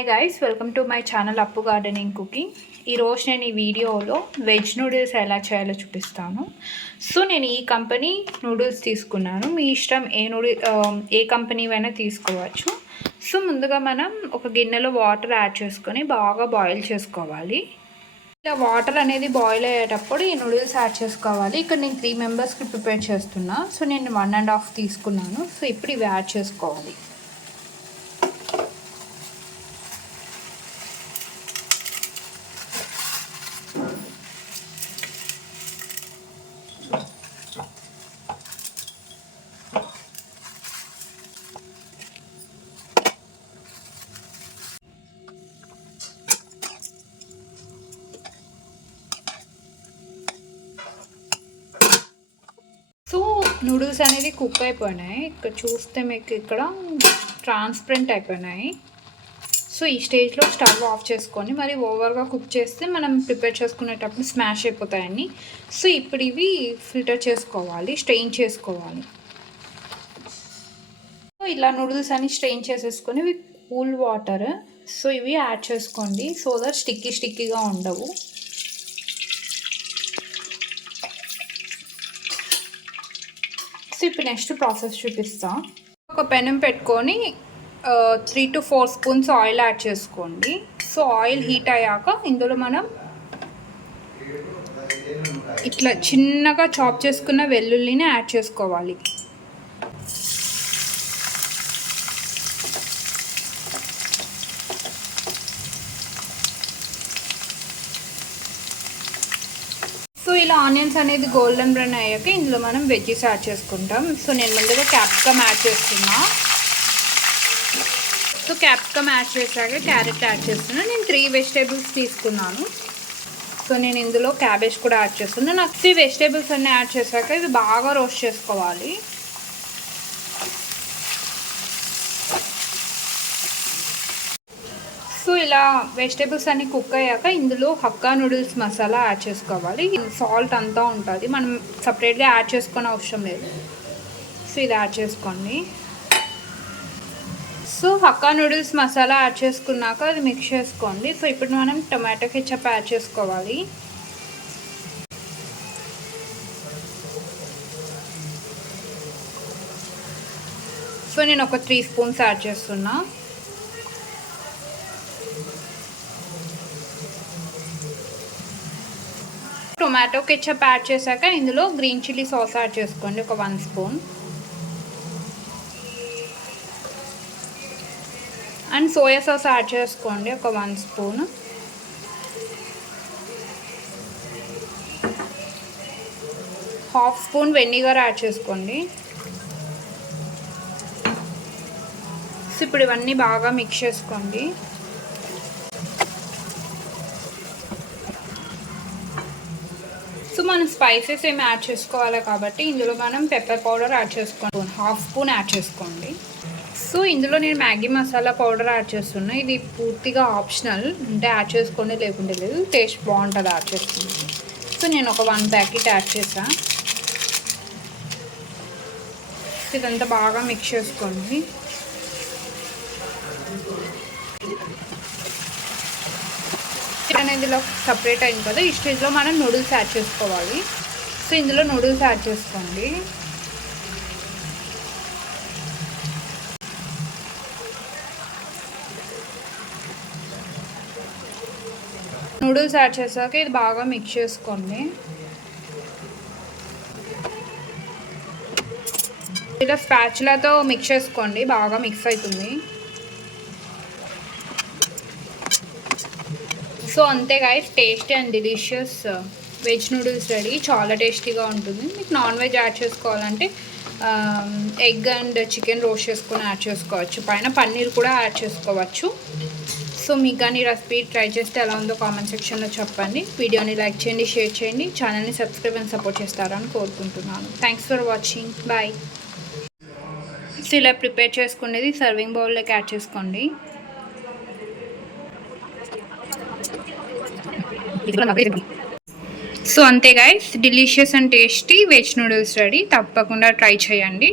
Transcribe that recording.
Hi guys welcome to my channel Appu gardening cooking ఈరోజు నేను ఈ వీడియోలో వెజ్ నూడిల్స్ ఎలా చేయాలో చూపిస్తాను. సో నేను ఈ కంపెనీ నూడిల్స్ తీసుకున్నాను. మీ ఇష్టం ఏ నూడిల్ um, ఏ కంపెనీ అయినా తీసుకోవచ్చు. సో ముందుగా మనం ఒక గిన్నెలో వాటర్ యాడ్ చేసుకొని బాగా బాయిల్ చేసుకోవాలి. ఇలా వాటర్ అనేది బాయిల్ అయ్యేటప్పుడు ఈ నూడిల్స్ యాడ్ చేసుకోవాలి. ఇక్కడ నేను త్రీ మెంబర్స్కి ప్రిపేర్ చేస్తున్నా. సో నేను వన్ అండ్ హాఫ్ తీసుకున్నాను. సో ఇప్పుడు ఇవి యాడ్ చేసుకోవాలి సో నూడిల్స్ అనేది కుక్ అయిపోయినాయి. ఇక్కడ చూస్తే మీకు ఇక్కడ ట్రాన్స్పరెంట్ అయిపోయినాయి. సో ఈ స్టేజ్లో స్టవ్ ఆఫ్ చేసుకొని మరి ఓవర్గా కుక్ చేస్తే మనం ప్రిపేర్ చేసుకునేటప్పుడు స్మాష్ అయిపోతాయని సో ఇప్పుడు ఇవి ఫిల్టర్ చేసుకోవాలి స్ట్రెయిన్ చేసుకోవాలి. సో ఇలా నూడిల్స్ అన్ని స్ట్రెయిన్ చేసేసుకొని ఇవి కూల్ వాటర్. సో ఇవి యాడ్ చేసుకోండి. సో దట్ స్టిక్కీ స్టిక్కీగా ఉండవు. సో ఇప్పుడు నెక్స్ట్ ప్రాసెస్ చూపిస్తా. ఒక పెనం పెట్టుకొని three to four spoons oil add చేసుకోండి. సో ఆయిల్ హీట్ అయ్యాక ఇందులో మనం ఇట్లా చిన్నగా చాప్ చేసుకున్న వెల్లుల్లిని యాడ్ చేసుకోవాలి సో ఇలా ఆనియన్స్ అనేది గోల్డెన్ బ్రౌన్ అయ్యాక ఇందులో మనం వెజ్జీస్ యాడ్ చేసుకుంటాం. సో నేను ముందుగా క్యాప్సికమ్ యాడ్ చేస్తున్నా. సో క్యాప్సికమ్ యాడ్ చేశాక క్యారెట్ యాడ్ చేస్తున్నా. నేను త్రీ వెజిటేబుల్స్ తీసుకున్నాను. సో నేను ఇందులో క్యాబేజ్ కూడా యాడ్ చేస్తున్నాను నాకు త్రీ వెజిటేబుల్స్ అన్నీ యాడ్ చేశాక ఇవి బాగా రోస్ట్ చేసుకోవాలి సో ఇలా వెజిటేబుల్స్ అన్ని కుక్ అయ్యాక ఇందులో హక్కా నూడిల్స్ మసాలా యాడ్ చేసుకోవాలి. సాల్ట్ అంతా ఉంటుంది. మనం సపరేట్గా యాడ్ చేసుకునే అవసరం లేదు. సో ఇది యాడ్ చేసుకోండి. So hakka noodles masala add చేసుకున్నాక అది మిక్స్ చేసుకోండి. సో ఇప్పుడు మనం టొమాటో కెచప్ యాడ్ చేసుకోవాలి. సో నేను ఒక త్రీ స్పూన్స్ యాడ్ చేస్తున్నా. టొమాటో కెచ్చప్ యాడ్ చేశాక ఇందులో గ్రీన్ చిల్లీ సాస్ యాడ్ చేసుకోండి ఒక one spoon. And soya sauce add చేసుకోండి ఒక one spoon. Half spoon vinegar add చేసుకోండి. ఇప్పుడు ఇవన్నీ బాగా మిక్స్ చేసుకోండి. సో మనం స్పైసెస్ ఏమి యాడ్ చేసుకోవాలి కాబట్టి ఇందులో మనం పెప్పర్ పౌడర్ యాడ్ చేసుకోండి హాఫ్ స్పూన్ యాడ్ చేసుకోండి. సో ఇందులో నేను మ్యాగీ మసాలా పౌడర్ యాడ్ చేస్తున్నా. ఇది పూర్తిగా ఆప్షనల్ అంటే యాడ్ చేసుకోండి లేకుంటే లేదు. టేస్ట్ బాగుంటుంది యాడ్ చేసుకుంటే సో నేను ఒక వన్ ప్యాకెట్ యాడ్ చేసాను ఇదంతా బాగా మిక్స్ చేసుకోండి. అనేది ఇలా సపరేట్ అయింది కదా ఈ స్టేజ్లో మనం నూడిల్స్ యాడ్ చేసుకోవాలి. సో ఇందులో నూడిల్స్ యాడ్ చేసుకోండి. నూడిల్స్ యాడ్ చేసాక ఇది బాగా మిక్స్ చేసుకోండి. ఇలా స్పాచులతో మిక్స్ చేసుకోండి బాగా మిక్స్ అవుతుంది. సో అంతే guys tasty and delicious veg noodles ready చాలా టేస్టీగా ఉంటుంది. మీకు నాన్ వెజ్ యాడ్ చేసుకోవాలంటే ఎగ్ అండ్ చికెన్ రోస్ట్ చేసుకొని యాడ్ చేసుకోవచ్చు. పైన పన్నీర్ కూడా యాడ్ చేసుకోవచ్చు. సో మీకు కానీ రెసిపీ ట్రై చేస్తే ఎలా ఉందో కామెంట్ సెక్షన్లో చెప్పండి. వీడియోని లైక్ చేయండి షేర్ చేయండి. ఛానల్ని సబ్స్క్రైబ్ అండ్ సపోర్ట్ చేస్తారని కోరుకుంటున్నాను. Thanks for watching bye so ఇలా ప్రిపేర్ చేసుకునేది సర్వింగ్ బౌల్లోకి యాడ్ చేసుకోండి. సో అంతే guys delicious and tasty veg noodles ready తప్పకుండా ట్రై చేయండి.